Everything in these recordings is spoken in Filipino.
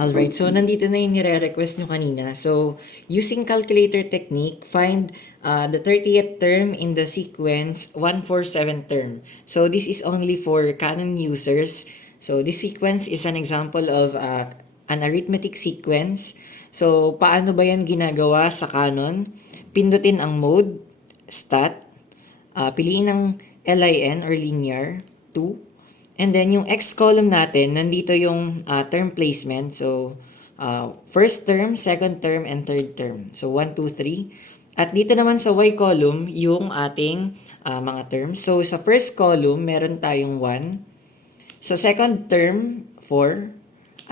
Alright, so nandito na yung nire-request nyo kanina. So, using calculator technique, find the 30th term in the sequence 147 term. So, this is only for Canon users. So, this sequence is an example of an arithmetic sequence. So, paano ba yan ginagawa sa Canon? Pindutin ang mode, stat, piliin ang LIN or linear, 2. And then yung X column natin, nandito yung term placement. So, first term, second term, and third term. So, 1, 2, 3. At dito naman sa Y column, yung ating mga terms. So, sa first column, meron tayong 1. Sa second term, 4.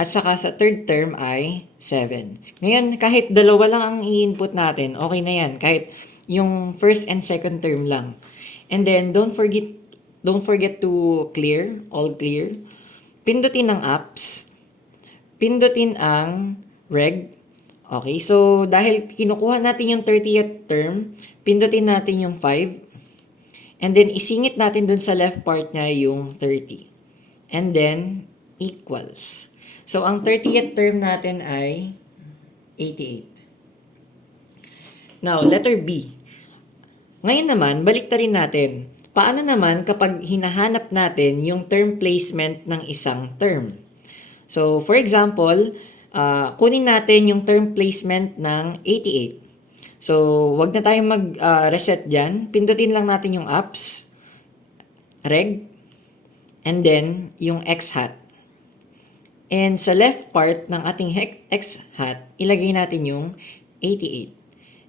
At saka sa third term ay 7. Ngayon, kahit dalawa lang ang i-input natin, okay na yan. Kahit yung first and second term lang. And then, don't forget to clear, all clear. Pindutin ang apps. Pindutin ang reg. Okay, so dahil kinukuha natin yung 30th term, pindutin natin yung 5. And then isingit natin dun sa left part niya yung 30. And then equals. So ang 30th term natin ay 88. Now, letter B. Ngayon naman, baliktarin natin. Paano naman kapag hinahanap natin yung term placement ng isang term? So, for example, kunin natin yung term placement ng 88. So, wag na tayong mag-reset dyan. Pindutin lang natin yung apps, reg, and then yung x hat. And sa left part ng ating x hat, ilagay natin yung 88.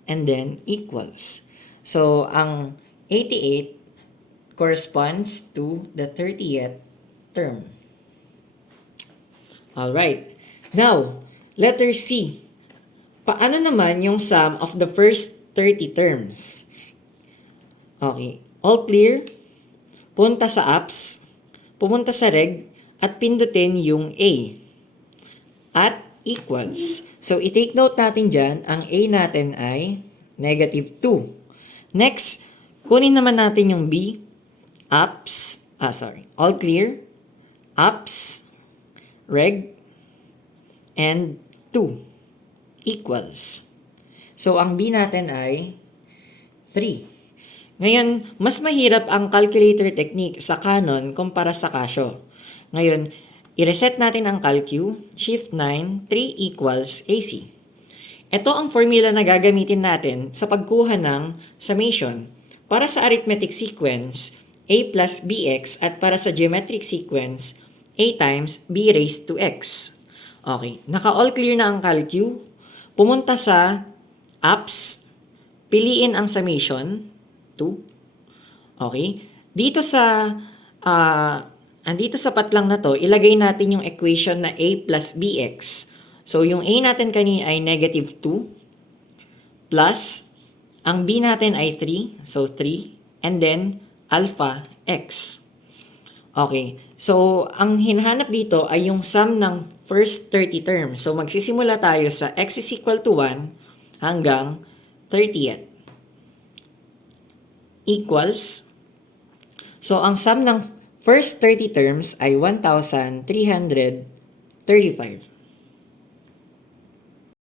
And then equals. So, ang 88 corresponds to the 30th term. Alright. Now, letter C. Paano naman yung sum of the first 30 terms? Okay. All clear? Punta sa apps, pumunta sa reg, at pindutin yung A. At equals. So, i-take note natin dyan, ang A natin ay negative 2. Next, kunin naman natin yung B. Apps, all clear, apps, reg, and 2 equals. So, ang B natin ay 3. Ngayon, mas mahirap ang calculator technique sa Canon kumpara sa Casio. Ngayon, i-reset natin ang CalQ, Shift 9, 3 equals AC. Ito ang formula na gagamitin natin sa pagkuha ng summation. Para sa arithmetic sequence, a plus bx, at para sa geometric sequence, a times b raised to x. Okay, naka-all clear na ang CalQ. Pumunta sa apps, piliin ang summation, 2. Okay, dito sa andito sa patlang na to, ilagay natin yung equation na a plus bx. So, yung a natin kanina ay negative 2, plus, ang b natin ay 3, so 3, and then, alpha x. Okay. So, ang hinahanap dito ay yung sum ng first 30 terms. So, magsisimula tayo sa x is equal to 1 hanggang 30th. Equals. So, ang sum ng first 30 terms ay 1,335.